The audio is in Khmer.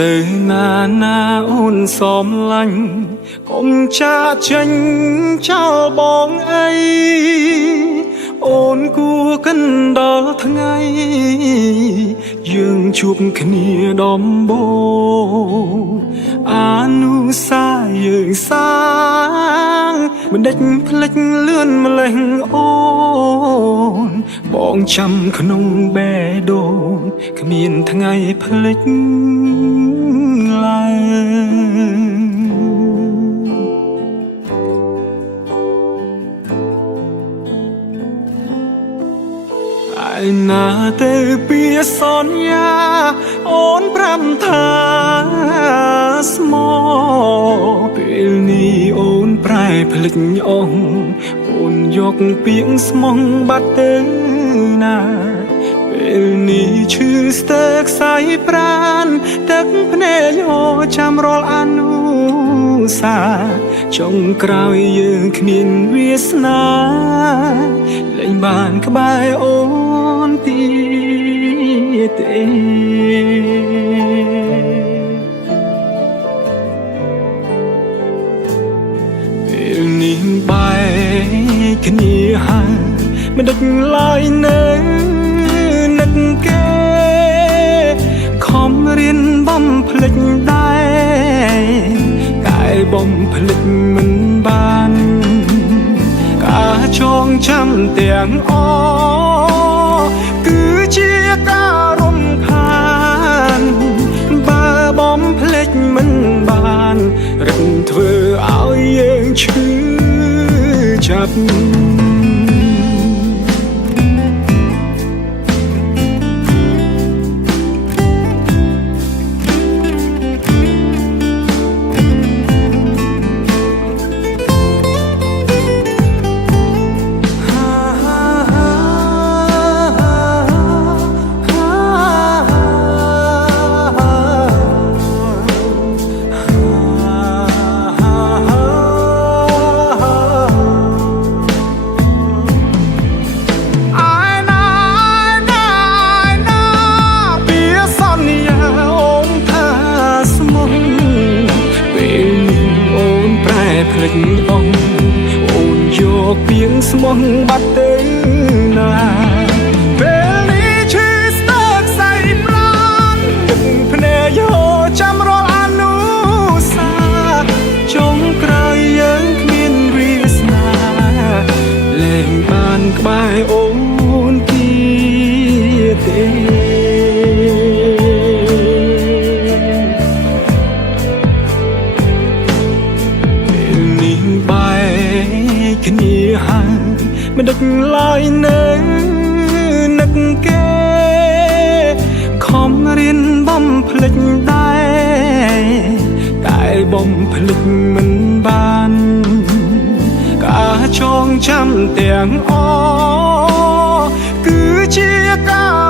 từ na ôn xóm lạnh cùng cha tranh trao bóng ấy ôn cua cân đó tháng ấy dương chụp kia đom bô anu xa dương sáng mình đánh phách lươn mà lành ôn bóng trăm khung bé đồn miền tháng ấy phách lại ai na từ bia son ya ôn pram tha smallពេលនេះអូនប្រែភ្លេចអូនអូនយកពាក្យស្មងបាត់ទៅណាពេលនេះឈឺស្ទើរខ្សែប្រាណទឹកភ្នែកអូចាំរាល់អនុសាចុងក្រោយយើងគ្មានវាសនាលែងបានក្បែរអូនទៀតទេពេលនេះបែកគ្នាហើយមិនដឹកឡើយនៅនឹកគេខំរៀនបំភ្លេចដែរកាយបំភ្លេចមិនបានការចងចាំទាំងអគឺជាការរំខានបើបំភ្លេចមិនបានរឹងធ្វើឲ្យយើងឈឺចាប់ភ្លេចអូនអូនយកពាក្យស្មងបាត់ទៅណាពេលនេះឈឺស្ទើរខ្សែប្រាណទឹកភ្នែកយោចាំរាល់អនុសាចុងក្រោយយើងគ្មានវាសនាលែងបានក្បែរអូនទៀតទេគ្នាហើយមិនដឹកឡើយនៅនឹកគេខំរៀនបំភ្លេចដែរតែបំភ្លេចមិនបានការចងចាំទាំងអគឺជាការ